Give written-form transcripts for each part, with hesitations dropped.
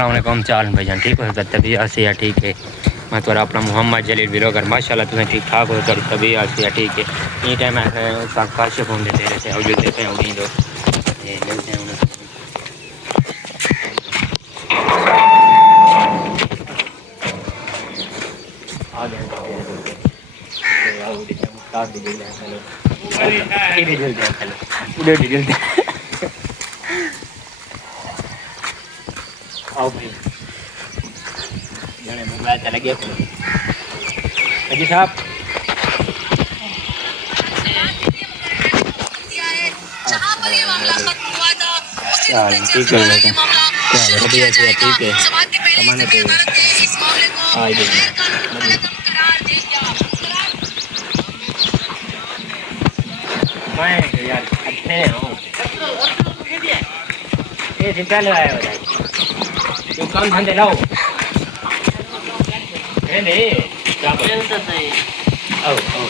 अस्सलाम चाल भाईजान ठीक हो तबीयत से या ठीक है। मैं तो अपना मोहम्मद जलील ब्लॉगर माशाल्लाह तुम्हें ठीक ठाक हो तेरी तबीयत से या ठीक है। ये टाइम मैं काशिफ होंगे तेरे से और जो देते हैं उन्हीं दो ये मिलते हैं उन्हें आ गए आओ भाई जने मोबाइल चला गया अजी साहब ठीक है ठीक है सामान पे आ मैं यार अच्छे हूँ ये दिन पहले आया हो तो काम धंधे लाओ नहीं क्या बोलते हैं आओ आओ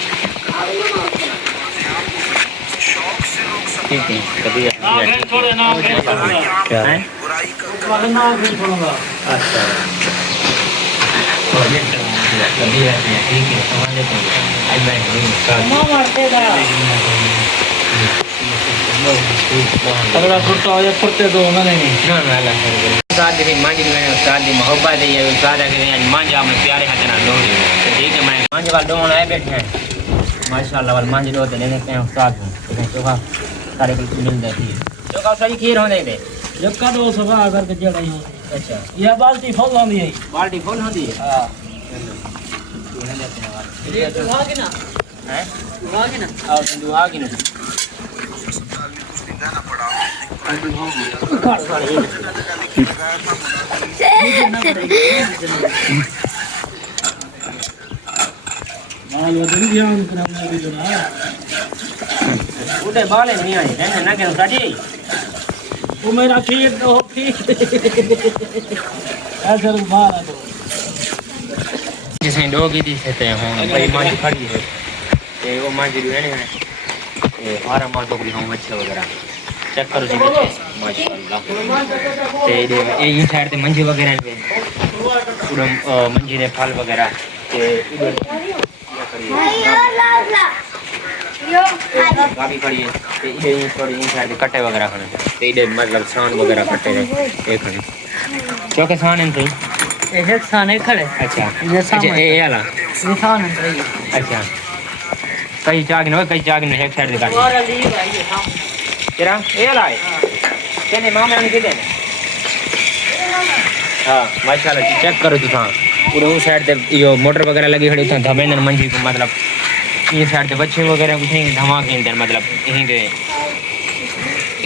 ठीक है कभी थोड़े ना क्या है अच्छा कभी आते हैं ठीक है समझ आई मैं अगला कुर्ता हो जाए कुर्ते दो ना नहीं उस्ताद की मांझी में उस्ताद की मोहब्बत है उस्ताद है मांझ अपने प्यारे हाथ ना लो ठीक है मैं मांझ वाल डोन आए बैठे हैं माशाल्लाह वाल मांझ दो देने देते हैं उस्ताद को चोखा सारे बिल्कुल मिल जाती है चोखा सारी खीर होने दे जक्का दो सफा अगर के जड़ा ही अच्छा ये बाल्टी फुल होंदी है बाल्टी फुल होती है हां ये तो आ के ना है आ के ना आओ तू आ के ना उधर बाले नहीं आए टेंशन ना करो साजी वो मेरा खीर दो ठीक ऐसा मारा दो जिसे लोग ही दिखते हैं भाई मांझी खड़ी है ये वो मांझी जो है ना ये आरा मार दो भी हम बच्चे वगैरह चेक करो जी बच्चे माशाल्लाह ते ये साइड ते मंजी वगैरह है पूरा मंजी ने फल वगैरह ते इधर काफी खड़ी है ते इधर थोड़ी इन साइड कट्टे वगैरह खड़े ते इधर मतलब सान वगैरह कट्टे हैं एक खड़े क्योंकि सान है ये एक साने खड़े अच्छा ये अच्छा ये वाला ये सान है अच्छा कई चाग न कई चाग न एक साइड दिखा और ली भाई ये सामने तेरा ये लाए कहने मामा ने किधर हां माशाल्लाह चेक करो तू हां पूरे उस साइड ते यो मोटर वगैरह लगी खड़ी उठा धमेन मंजी को मतलब ये साइड ते बच्चे वगैरह कुछ नहीं धमाके अंदर मतलब यहीं के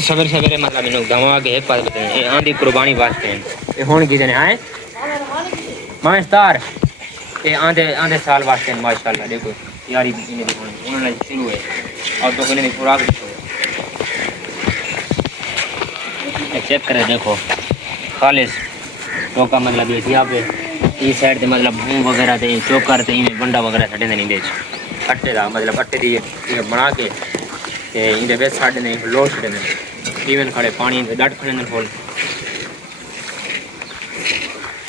सवेरे सवेरे मतलब इन धमाके एक पास बताए ये आंधी कुर्बानी वास्ते हैं ये होन की जने आए मास्टर ये आंधे आंधे साल वास्ते माशाल्लाह देखो यारी इन्हें उन्होंने शुरू है और तो इन्हें खुराक चेक करें देखो खालिश तो का मतलब ये यहाँ पे इस साइड से मतलब भूं वगैरह थे चौकर थे इनमें बंडा वगैरह छड़े नहीं दे अट्टे का मतलब अट्टे दी ये बना के इनके बेच साढ़े नहीं लोड छड़े नहीं इवन खड़े पानी डट खड़े नहीं खोल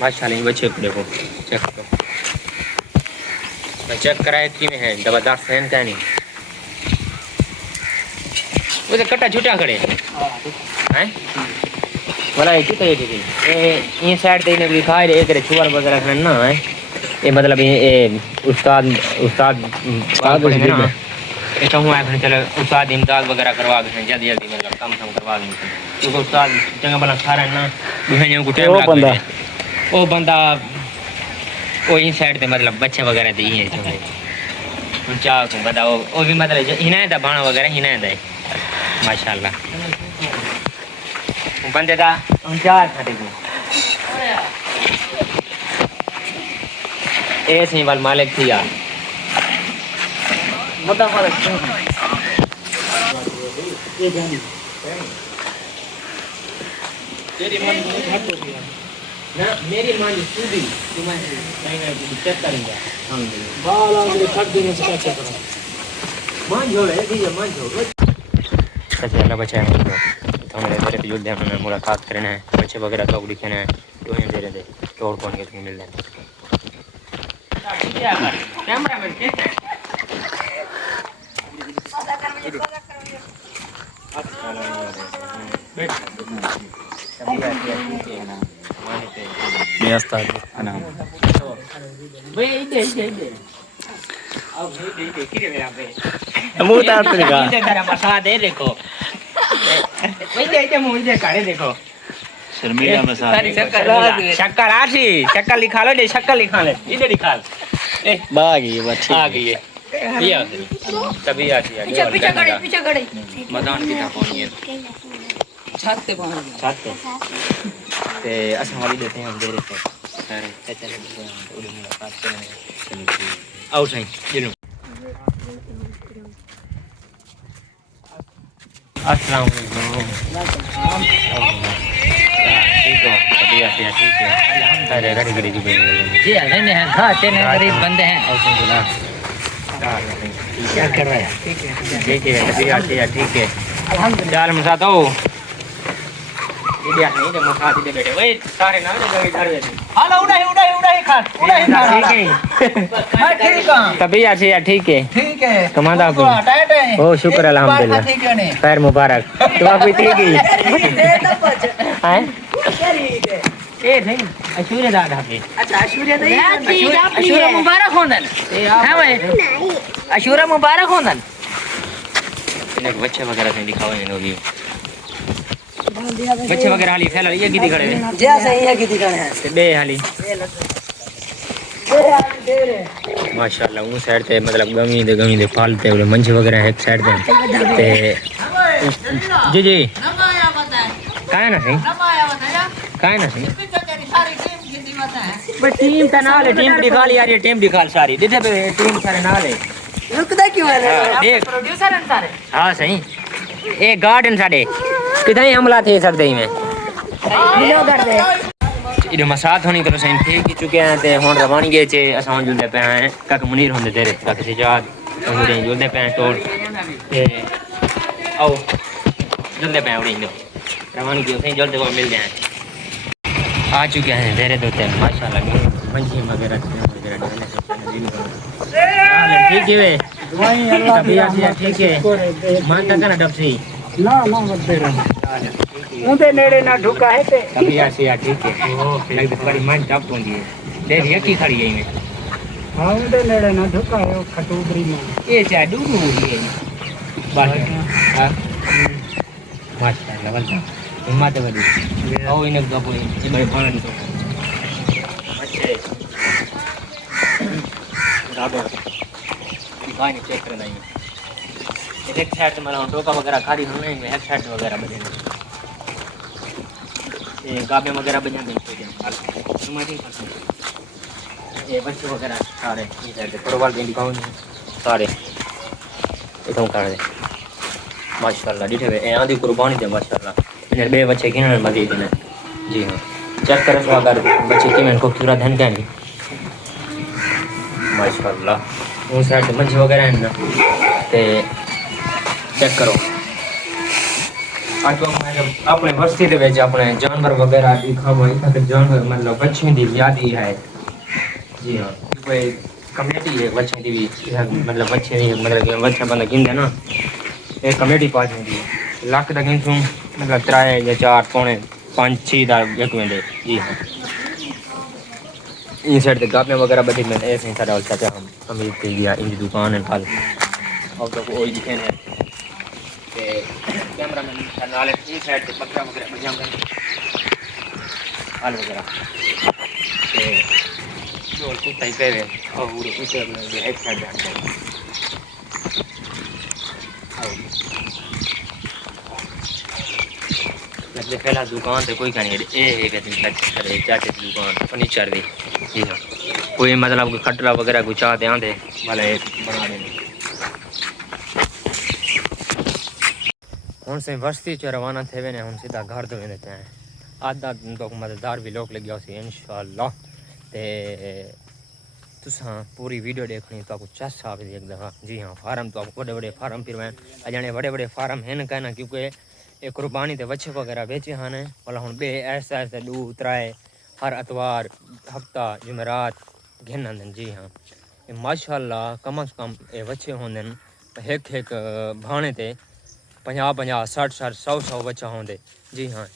माशाल्लाह बच्चे को देखो चेक करो मैं चेक कराया कि में है जबरदस्त फैन का नहीं वो तो कट्टा छुटा खड़े हैं वाला एक ही तो ये साइड ते ने लिखा है एक रे छुआर वगैरह खड़े ना है ये मतलब ये उस्ताद उस्ताद पढ़े ना ये तो हुआ है चलो उस्ताद इमदाद वगैरह करवा दें जल्दी जल्दी मतलब कम करवा दें क्योंकि उस्ताद जगह बना सारा ना दुहें को टाइम लगा वो बंदा वो इन साइड पे मतलब बच्चे वगैरह दी है जो चाह को बता वो भी मतलब हिना था भाणा वगैरह हिना था माशाल्लाह बंदे था चार खाते को ए सही वाल मालिक थी यार बड़ा फर्क ये जानी तेरी मन में घट हो गया ना मेरी मां जी सूदी तुम्हारे कहीं चेक करेंगे हम बाल आगे फट देने से क्या करो मां जो है दीजिए मां जो अच्छा अल्लाह बचाए हमको तो हमारे मेरे युद्ध में मुलाकात करना है बच्चे वगैरह तो लिखना है तो ये दे रहे थे तोड़ कौन के तुम्हें मिल जाए कैमरा मैन कैसे व्यवस्था मुंह ताड़ते का मसा दे देखो देखो शर्मिला मसाला शक्कर आशी शक्कर लिखा लो दे शक्कर लिखा ले इधर लिखा ए बागी बस आ गई है ये तभी आती है पीछे खड़े मदान की था कौन ये छत पे पहुंच छत पे ते असम वाली देते हैं हम दे रहे थे अरे चले उड़े मुलाकात करने आओ सही चलो अस्सलाम वालेकुम ठीक हो तभी आती है ठीक है अरे घड़ी घड़ी जी जी रहने हैं खाते हैं गरीब बंदे हैं क्या कर रहा है ठीक है तभी आती है ठीक है चाल मसा तो इडिया नहीं तो मसा दे बैठे वही सारे ना जगह इधर बैठे हालो उड़ा ही खा ठीक है ठीक है तभी आती है ठीक है ठीक है कमांडा टाइट है ओ शुक्र अल्हम्दुलिल्लाह खैर मुबारक तो आप इतनी की हैं ए नहीं अशूर्य दादा पे अच्छा अशूरा मुबारक होंदन हां भाई अशूरा मुबारक होंदन इन्हें बच्चे वगैरह से दिखाओ इन लोग बच्चे वगैरह हाली फैला ये की दिखड़े जैसे ही है कि दिखाने हैं ते बे हाली माशाल्लाह वो साइड ते मतलब गमी दे पालते हुए मंझ वगैरह एक साइड ते जी जी काय ना सही काय ना सही बस टीम का नाल है टीम दिखा ली यार ये टीम दिखा सारी दिखे पे टीम सारे नाल है रुकदा क्यों है देख प्रोड्यूसर हैं सारे हां सही ए गार्डन साडे कितने हमला थे सरदई में मिलो कर दे इधर मसात होनी तो सही थे कि चुके हैं ते हुन रवानी गए चे असां जुलदे पे हैं काक मुनीर होंदे तेरे काक सिजाद उड़े जुलदे पे टोल ए आओ जुलदे पे उड़े दो रवानी की सही जल्दी को मिल जाए आ चुके हैं तेरे दो ते माशाल्लाह मंजी वगैरह ठीक है वे तभी आती है ठीक है मानता का ना डबसी ना मत तेरा उनके नेड़े ना ढुका है ते तभी आती है ठीक है लग तुम्हारी मान टप होंगी है देख ये की खड़ी है में हां उनके नेड़े ना ढुका है खटूबरी में ये चाहे डूडू है बस हां माशाल्लाह वल्ला हिम्मत बड़ी आओ इन्हें दो कोई ये बड़े पानी तो अच्छे राबो दिखाने चेक करना है एक साइड में मतलब टोका वगैरह खाली होने में एक साइड वगैरह बने ये गाबे वगैरह बन जाते हैं तुम्हारी ये बच्चे वगैरह सारे ये साइड प्रोवाल भी दिखाऊंगे सारे इधर कर दे माशाल्लाह दिखे वे यहां दी कुर्बानी दे माशाल्लाह इन्हें बे बच्चे किने मजीद ने जी हां चेक करो अगर बच्चे के में खूबसूरत हैं क्या नहीं माशाल्लाह वो साइड मंच वगैरह है ना ते चेक करो आज तो अपने बस्ती दे विच अपने जानवर वगैरह दिखाओ इतना जानवर मतलब बच्चे दी यादी है जी हां कोई कमेटी है बच्चे दी भी मतलब बच्चे दी मतलब बच्चा बंदा गिनदे ना एक कमेटी पास में दी लाख दा गिनसू मतलब 3 या 4 पौने 5 6 दा एक मिनट जी हां इन साइड ते गापने वगैरह बड़ी में ऐसे सारा चाचा हम अमीर के लिया इन दुकान है फल और तो कोई दिखे नहीं ते कैमरामैन नाले इन साइड ते बकरा वगैरह बजाम कर फल वगैरह ते जो कुत्ता ही पे और पूरे कुत्ते अपने एक साइड जाते हैं मतलब पहला दुकान ते कोई नहीं ए एक दिन टच करे चाचे की दुकान फर्नीचर दी जी हां कोई मतलब खटला वगैरह कुछ आते आंदे वाले बना देने हुन से बस्ती च रवाना थे ने हुन सीधा घर तो देते हैं आधा दिन तो मजेदार भी लोग लग गया सी इंशाल्लाह ते तुसा पूरी वीडियो देखनी तो आपको चस आप एक दफा जी हां फार्म तो आपको बड़े फार्म फिर मैं अजाने बड़े फार्म हैं ना क्योंकि ये कुर्बानी ते बच्चे वगैरह बेचे हैं वाला हुन बे ऐसा 2 3 हर इतवार हफ्ता जुमेरात घेन आंदन। जी हाँ, ये माशाल्लाह कम से कम ये बच्चे होंदे एक भाणे ते 50-50 60-60 100-100 बच्चा होंदे। जी हाँ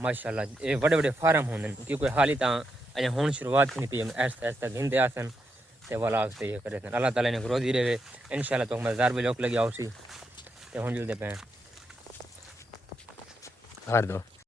माशाल्लाह ये बड़े बड़े फार्म होंदे क्योंकि हाली तां अजें हुण शुरुआत थी पई ऐसा ऐसा गिनदे आसन ते वाला ते ये करे अल्लाह ताला ने रोजी रहे इंशाल्लाह। तो मज़ेदार ब्लॉग लगी आओ सी ते हुण जुलदे पे घर दो।